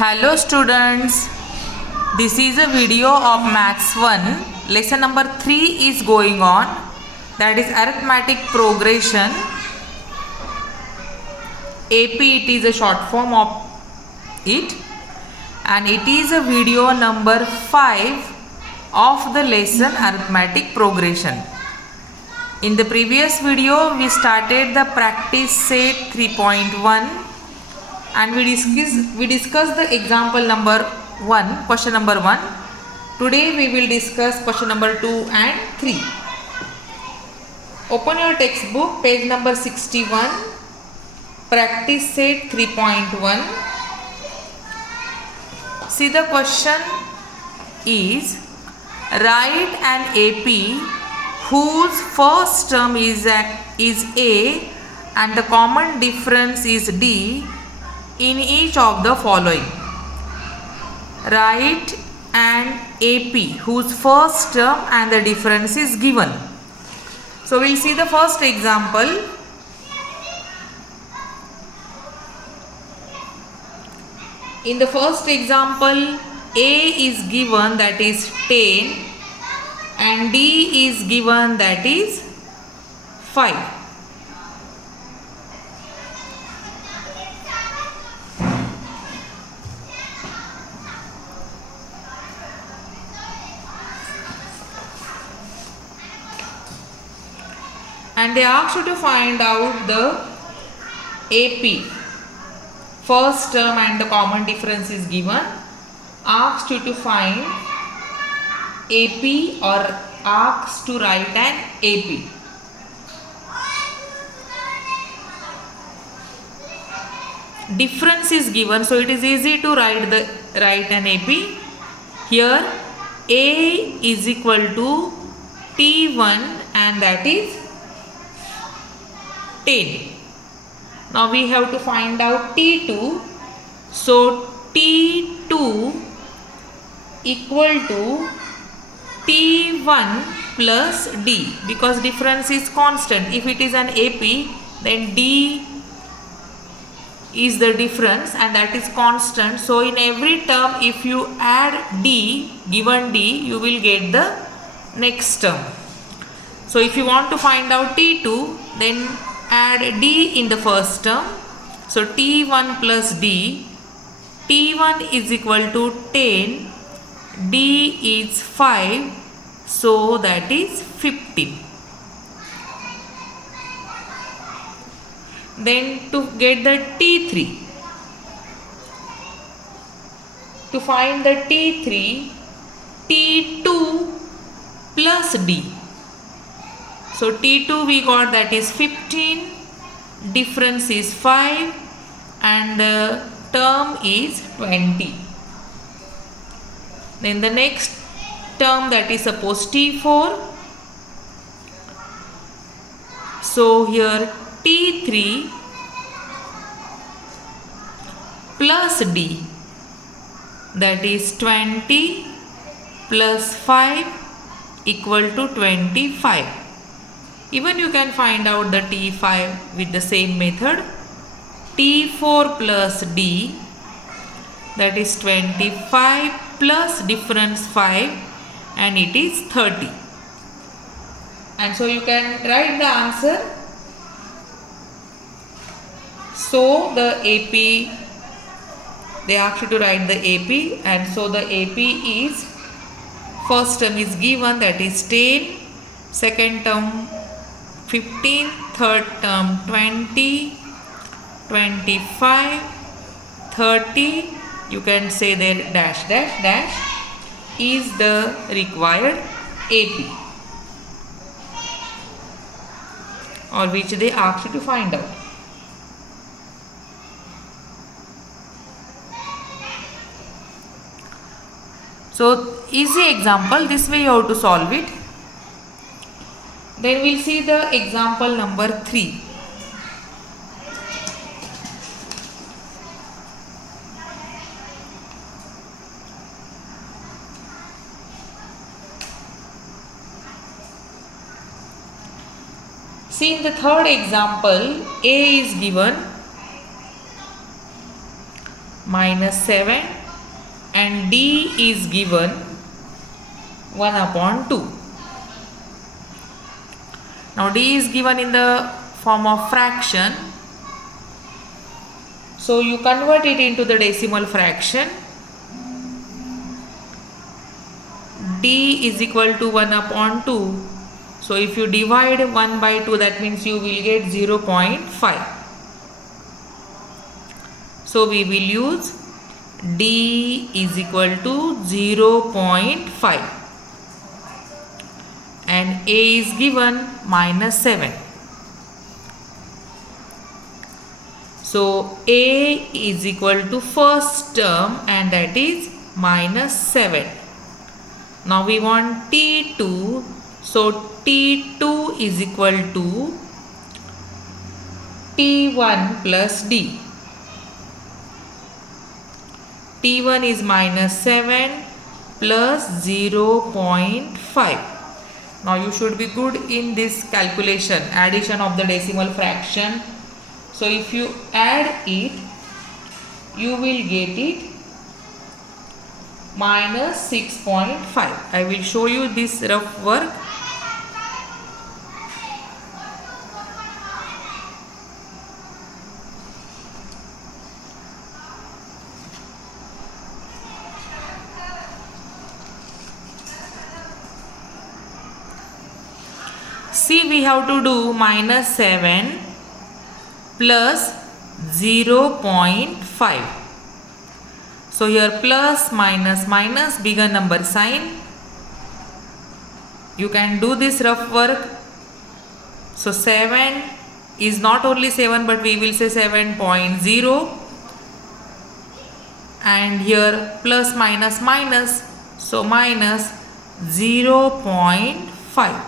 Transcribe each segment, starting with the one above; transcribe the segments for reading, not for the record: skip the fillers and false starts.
Hello students, this is a video of Maths 1. Lesson number 3 is going on, that is arithmetic progression. AP, it is a short form of it, and it is a video number 5 of the lesson arithmetic progression. In the previous video we started the practice set 3.1 and we discussed the example number 1, question number 1. Today we will discuss question number 2 and 3. Open your textbook, page number 61, practice set 3.1. See, the question is, write an AP whose first term is A and the common difference is D in each of the following. Write an AP whose first term and the difference is given. So we'll see the first example. In the first example, A is given, that is 10, and D is given, that is 5. And they asked you to find out the AP. First term and the common difference is given. Asked you to find AP or asked to write an AP. Difference is given, so it is easy to write an AP. Here A is equal to T1 and that is 10. Now we have to find out T2. So T2 equal to T1 plus D, because difference is constant. If it is an AP, then D is the difference and that is constant. So in every term, if you add D, given D, you will get the next term. So if you want to find out T2, then add D in the first term. So T1 plus D, T1 is equal to 10, D is 5, so that is 15. Then to get the T3, to find the T3, T2 plus D. So T2 we got, that is 15, difference is 5 and the term is 20. Then the next term, that is suppose T4. So here T3 plus D, that is 20 plus 5 equal to 25. Even you can find out the T5 with the same method. T4 plus D, that is 25 plus difference 5 and it is 30. And so you can write the answer. So the AP, they asked you to write the AP, and so the AP is, first term is given, that is 10, second term 15, third term 20, 25, 30, you can say there dash dash dash is the required AP, or which they asked you to find out. So easy example, this way you have to solve it. Then we'll see the example number 3. See, in the third example, A is given, minus 7 and d is given 1 upon 2. Now d is given in the form of fraction. So you convert it into the decimal fraction. D is equal to 1 upon 2. So if you divide 1 by 2, that means you will get 0.5. So we will use D is equal to 0.5 and A is given minus 7. So A is equal to first term and that is minus 7. Now we want T2. So T2 is equal to T1 plus D. T1 is minus 7 plus 0.5. Now you should be good in this calculation, addition of the decimal fraction. So if you add it, you will get it minus 6.5. I will show you this rough work. See, we have to do minus 7 plus 0.5. So here plus minus minus bigger number sign. You can do this rough work. So 7 is not only 7 but we will say 7.0 and here plus minus minus, so minus 0.5.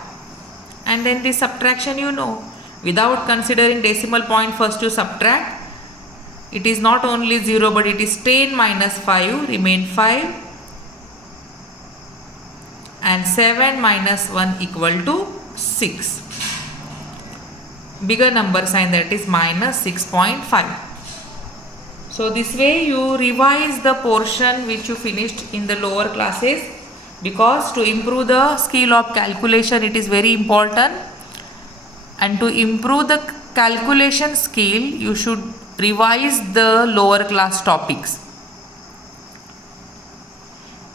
And then this subtraction, you know, without considering decimal point first to subtract, it is not only 0 but it is 10 minus 5, remain 5, and 7 minus 1 equal to 6. Bigger number sign, that is minus 6.5. So this way you revise the portion which you finished in the lower classes, because to improve the skill of calculation it is very important, and to improve the calculation skill you should revise the lower class topics.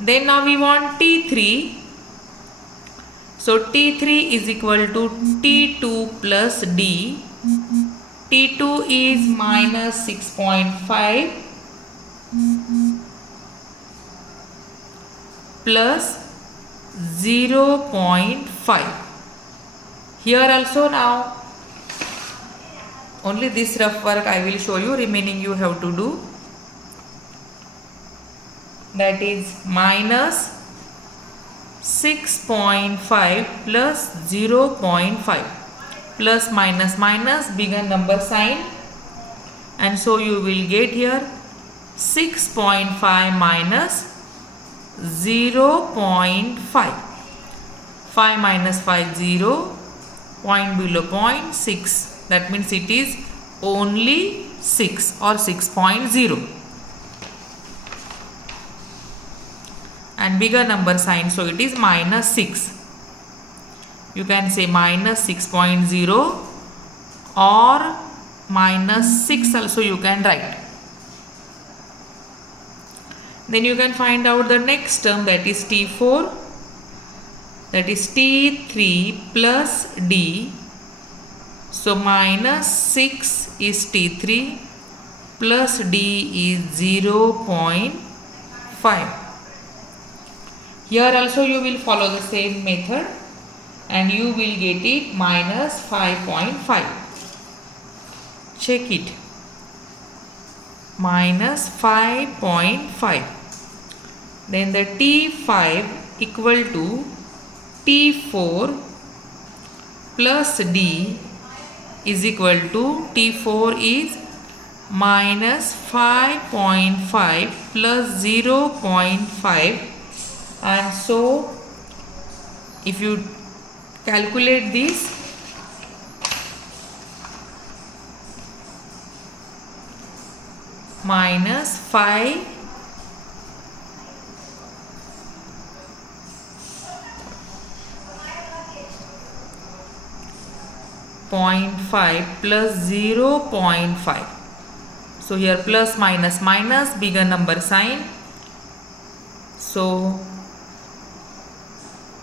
Then now we want T3. So T3 is equal to T2 plus D. T2 is minus 6.5 plus 0.5. Here also now only this rough work I will show you, remaining you have to do. That is minus 6.5 plus 0.5. Plus minus minus bigger number sign, and so you will get here 6.5 minus 0.5. 5 minus 5, 0. Point below point 6. That means it is only 6 or 6.0. And bigger number sign, so it is minus 6. You can say minus 6.0 or minus 6 also you can write. Then you can find out the next term, that is T4. That is T3 plus D. So minus 6 is T3 plus D is 0.5. Here also you will follow the same method and you will get it minus 5.5. Check it. Minus 5.5. Then the T5 equal to T4 plus D is equal to T4 is minus 5.5 plus 0.5, and so if you calculate this, minus 5 0.5 plus 0.5. So here plus minus minus, bigger number sign. So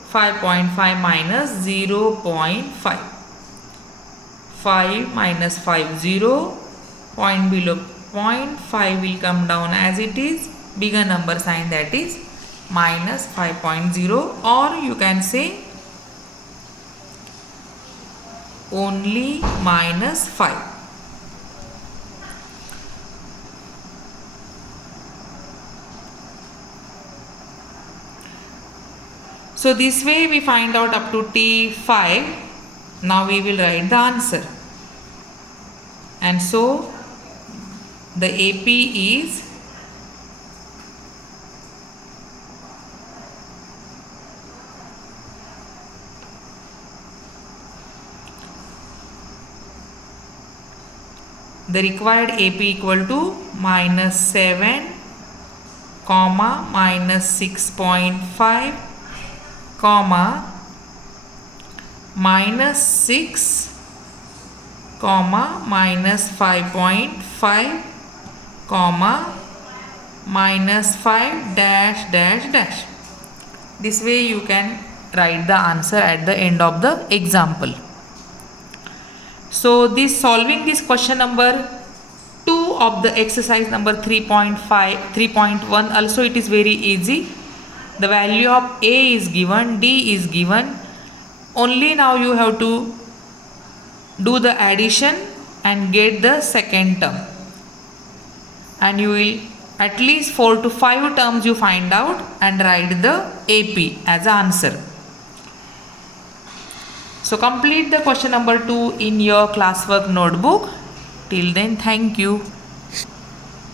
5.5 minus 0.5. 5 minus 5, 0. Point below 0.5 will come down as it is. Bigger number sign, that is minus 5.0, or you can say only minus 5. So this way we find out up to T5. Now we will write the answer. And so the AP is the required AP equal to minus 7, comma minus 6.5, comma minus 6, comma minus 5.5, comma minus 5 dash dash dash. This way you can write the answer at the end of the example. So this solving this question number 2 of the exercise number 3.1 also it is very easy. The value of A is given, D is given. Only now you have to do the addition and get the second term. And you will at least 4 to 5 terms you find out and write the AP as an answer. So complete the question number 2 in your classwork notebook. Till then, thank you.